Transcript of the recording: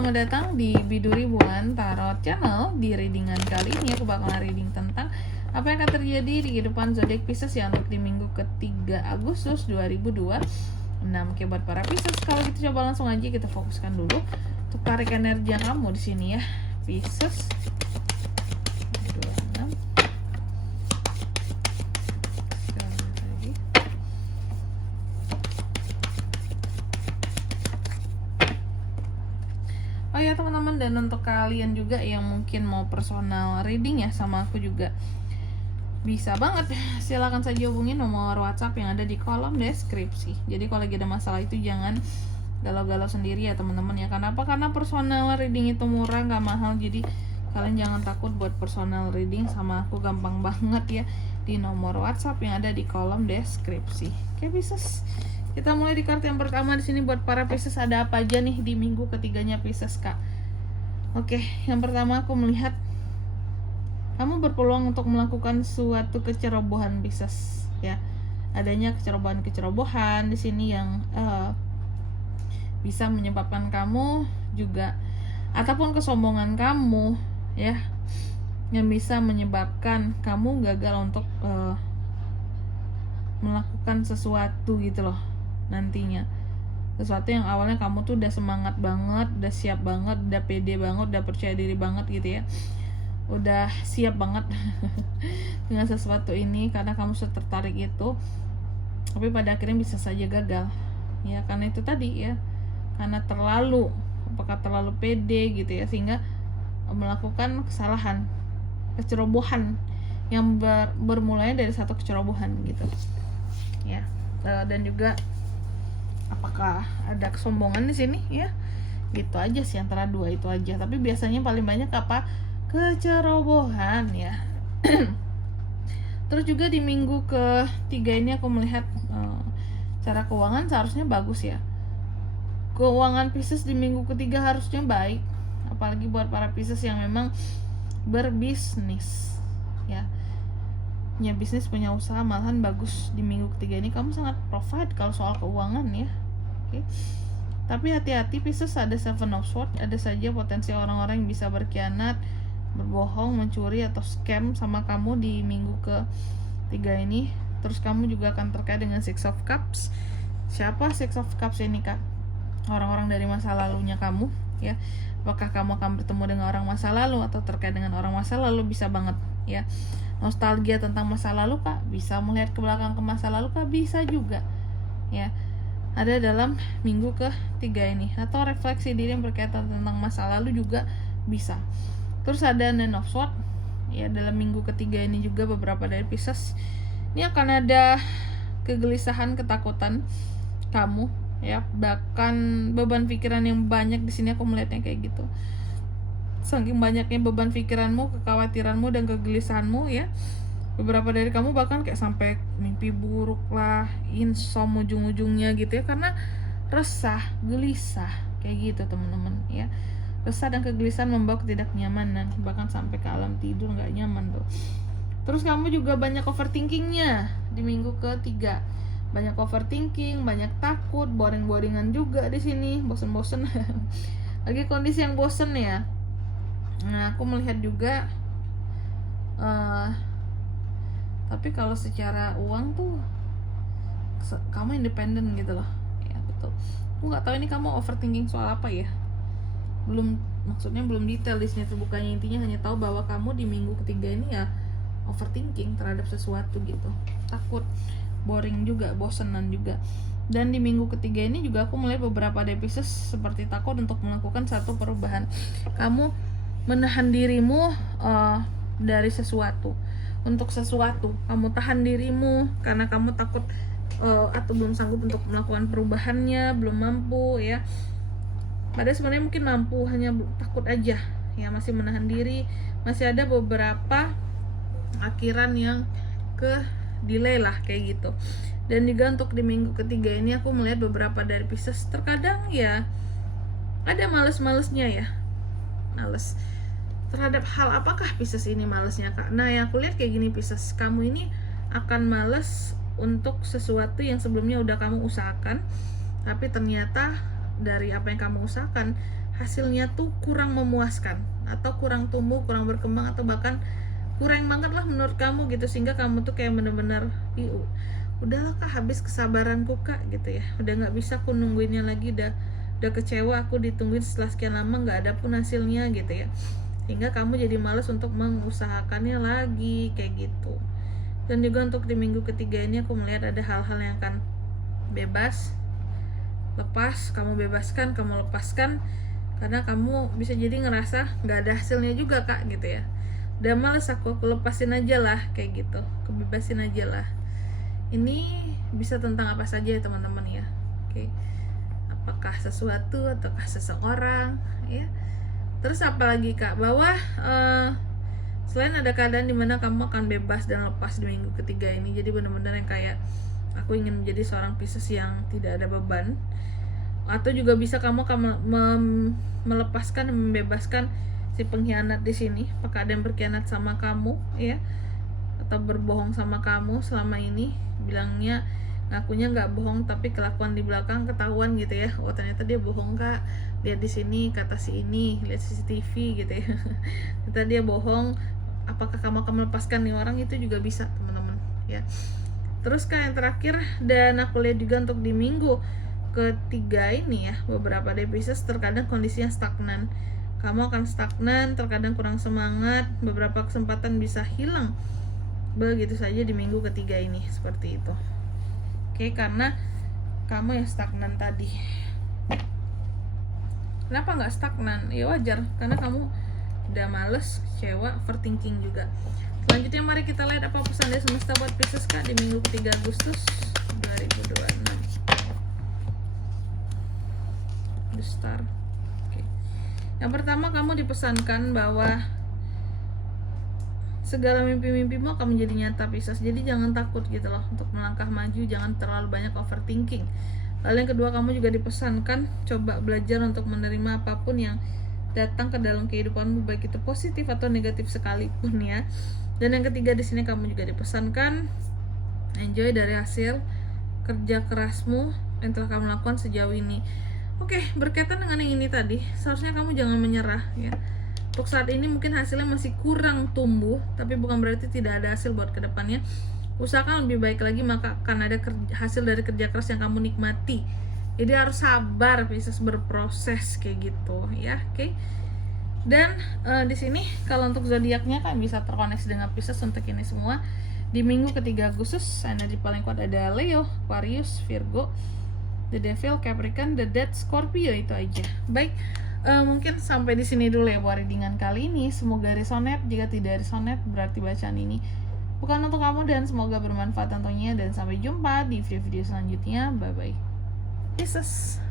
selamat datang di Biduribuan Tarot Channel. Di readingan kali ini aku bakalan reading tentang apa yang akan terjadi di kehidupan zodiak Pisces yang untuk di minggu ke-3 Agustus 2026. Oke, buat para Pisces, kalau gitu coba langsung aja kita fokuskan dulu untuk tarik energi kamu di sini ya, Pisces. Oh ya teman-teman, dan untuk kalian juga yang mungkin mau personal reading ya sama aku juga bisa banget, silakan saja hubungi nomor WhatsApp yang ada di kolom deskripsi. Jadi kalau lagi ada masalah itu jangan galau-galau sendiri ya teman-teman ya. Kenapa? Karena personal reading itu murah, nggak mahal. Jadi kalian jangan takut buat personal reading sama aku, gampang banget ya, di nomor WhatsApp yang ada di kolom deskripsi. Oke Pisces, kita mulai di kartu yang pertama di sini buat para Pisces. Ada apa aja nih di minggu ketiganya Pisces, Kak? Oke, yang pertama aku melihat kamu berpeluang untuk melakukan suatu kecerobohan Pisces ya. Adanya kecerobohan di sini yang bisa menyebabkan kamu juga, ataupun kesombongan kamu ya, yang bisa menyebabkan kamu gagal untuk melakukan sesuatu gitu loh nantinya. Sesuatu yang awalnya kamu tuh udah semangat banget, udah siap banget, udah pede banget, udah percaya diri banget gitu ya, udah siap banget dengan sesuatu ini karena kamu sudah tertarik itu, tapi pada akhirnya bisa saja gagal ya, karena itu tadi ya, karena apakah terlalu pede gitu ya, sehingga melakukan kesalahan, kecerobohan yang bermulai dari satu kecerobohan gitu ya. Dan juga apakah ada kesombongan di sini ya, gitu aja sih, antara dua itu aja. Tapi biasanya paling banyak apa? Kecerobohan ya. Terus juga di minggu ke-3 ini aku melihat cara keuangan seharusnya bagus ya. Keuangan Pisces di minggu ke-3 harusnya baik, apalagi buat para Pisces yang memang berbisnis ya, punya bisnis, punya usaha, malahan bagus di minggu ke-3 ini. Kamu sangat provide kalau soal keuangan ya. Oke. Tapi hati-hati Pisces, ada Seven of Swords, ada saja potensi orang-orang yang bisa berkhianat, berbohong, mencuri atau scam sama kamu di minggu ke-3 ini. Terus kamu juga akan terkait dengan Six of Cups. Siapa Six of Cups ini, Kak? Orang-orang dari masa lalunya kamu ya. Apakah kamu akan bertemu dengan orang masa lalu atau terkait dengan orang masa lalu? Bisa banget ya. Nostalgia tentang masa lalu, Kak? Bisa melihat ke belakang ke masa lalu, Kak? Bisa juga ya. Ada dalam minggu ke-3 ini, atau refleksi diri yang berkaitan tentang masa lalu juga bisa. Terus ada Nine of Swords ya, dalam minggu ke-3 ini juga beberapa dari Pisces ini akan ada kegelisahan, ketakutan kamu ya, bahkan beban pikiran yang banyak di sini aku melihatnya kayak gitu. Saking banyaknya beban pikiranmu, kekhawatiranmu dan kegelisahanmu ya, beberapa dari kamu bahkan kayak sampai mimpi buruk lah, insom ujung-ujungnya gitu ya, karena resah, gelisah kayak gitu teman-teman ya. Resah dan kegelisahan membawa ketidaknyamanan, bahkan sampai ke alam tidur nggak nyaman tuh. Terus kamu juga banyak overthinkingnya di minggu ke-3, banyak overthinking, banyak takut, boring-boringan juga di sini, bosen-bosen. Lagi kondisi yang bosen ya. Nah aku melihat juga tapi kalau secara uang tuh kamu independen gitu loh ya, betul. Aku nggak tahu ini kamu overthinking soal apa ya, maksudnya belum detail di sini terbukanya. Intinya hanya tahu bahwa kamu di minggu ke-3 ini ya overthinking terhadap sesuatu gitu, takut, boring juga, bosenan juga. Dan di minggu ke-3 ini juga aku melihat beberapa dari Pisces seperti takut untuk melakukan satu perubahan. Kamu menahan dirimu dari sesuatu, untuk sesuatu kamu tahan dirimu karena kamu takut atau belum sanggup untuk melakukan perubahannya, belum mampu ya. Padahal sebenarnya mungkin mampu, hanya takut aja ya, masih menahan diri, masih ada beberapa akhiran yang delay lah kayak gitu. Dan juga untuk di minggu ke-3 ini aku melihat beberapa dari Pisces terkadang ya ada males-malesnya ya, males terhadap hal. Apakah Pisces ini malesnya, Kak? Nah yang aku lihat kayak gini Pisces, kamu ini akan males untuk sesuatu yang sebelumnya udah kamu usahakan, tapi ternyata dari apa yang kamu usahakan hasilnya tuh kurang memuaskan atau kurang tumbuh, kurang berkembang, atau bahkan kurang banget lah menurut kamu gitu, sehingga kamu tuh kayak bener-bener udahlah kak, habis kesabaranku kak gitu ya, udah nggak bisa aku nungguinnya lagi, udah kecewa aku ditungguin setelah sekian lama nggak ada pun hasilnya gitu ya, sehingga kamu jadi males untuk mengusahakannya lagi kayak gitu. Dan juga untuk di minggu ketiga ini aku melihat ada hal-hal yang akan bebas, lepas, kamu bebaskan, kamu lepaskan, karena kamu bisa jadi ngerasa nggak ada hasilnya juga kak gitu ya, udah males aku lepasin aja lah kayak gitu, kebebasin aja lah. Ini bisa tentang apa saja ya teman-teman ya. Oke. Apakah sesuatu ataukah seseorang ya. Terus apalagi kak, bahwa selain ada keadaan dimana kamu akan bebas dan lepas di minggu ketiga ini, jadi benar-benar yang kayak aku ingin menjadi seorang Pisces yang tidak ada beban, atau juga bisa kamu akan melepaskan dan membebaskan si pengkhianat di sini. Apakah ada yang berkhianat sama kamu ya, atau berbohong sama kamu selama ini, bilangnya ngakunya nggak bohong tapi kelakuan di belakang ketahuan gitu ya, oh ternyata dia bohong kak, lihat di sini kata si ini, lihat CCTV gitu ya ternyata dia bohong. Apakah kamu akan melepaskan nih orang? Itu juga bisa teman-teman ya. Terus kak yang terakhir, dan aku lihat juga untuk di minggu ketiga ini ya, beberapa dari Pisces terkadang kondisinya stagnan, kamu akan stagnan, terkadang kurang semangat, beberapa kesempatan bisa hilang begitu saja di minggu ketiga ini, seperti itu. Oke, karena kamu yang stagnan tadi. Kenapa nggak stagnan? Ya wajar, karena kamu udah males, kecewa, overthinking juga. Selanjutnya mari kita lihat apa pesan dari semesta buat Pisces kak di minggu ketiga Agustus 2026. The Star. Oke. Yang pertama, kamu dipesankan bahwa segala mimpi-mimpimu akan menjadi nyata Pisces. Jadi jangan takut gitu loh untuk melangkah maju, jangan terlalu banyak overthinking. Lalu yang kedua, kamu juga dipesankan coba belajar untuk menerima apapun yang datang ke dalam kehidupanmu, baik itu positif atau negatif sekalipun ya. Dan yang ketiga di sini kamu juga dipesankan enjoy dari hasil kerja kerasmu yang telah kamu lakukan sejauh ini. Oke, berkaitan dengan yang ini tadi, seharusnya kamu jangan menyerah ya. Untuk saat ini mungkin hasilnya masih kurang tumbuh, tapi bukan berarti tidak ada hasil buat kedepannya. Usahakan lebih baik lagi, maka akan ada hasil dari kerja keras yang kamu nikmati. Jadi harus sabar, Pisces, berproses kayak gitu ya. Oke. Dan di sini kalau untuk zodiaknya kan bisa terkoneksi dengan Pisces untuk ini semua. Di minggu ketiga Agustus energi paling kuat ada Leo, Aquarius, Virgo, The Devil, Capricorn, The Death, Scorpio, itu aja. Baik. Mungkin sampai di sini dulu ya buat readingan kali ini. Semoga resonate. Jika tidak resonate, berarti bacaan ini bukan untuk kamu, dan semoga bermanfaat tentunya. Dan sampai jumpa di video-video selanjutnya. Bye bye. Pisces.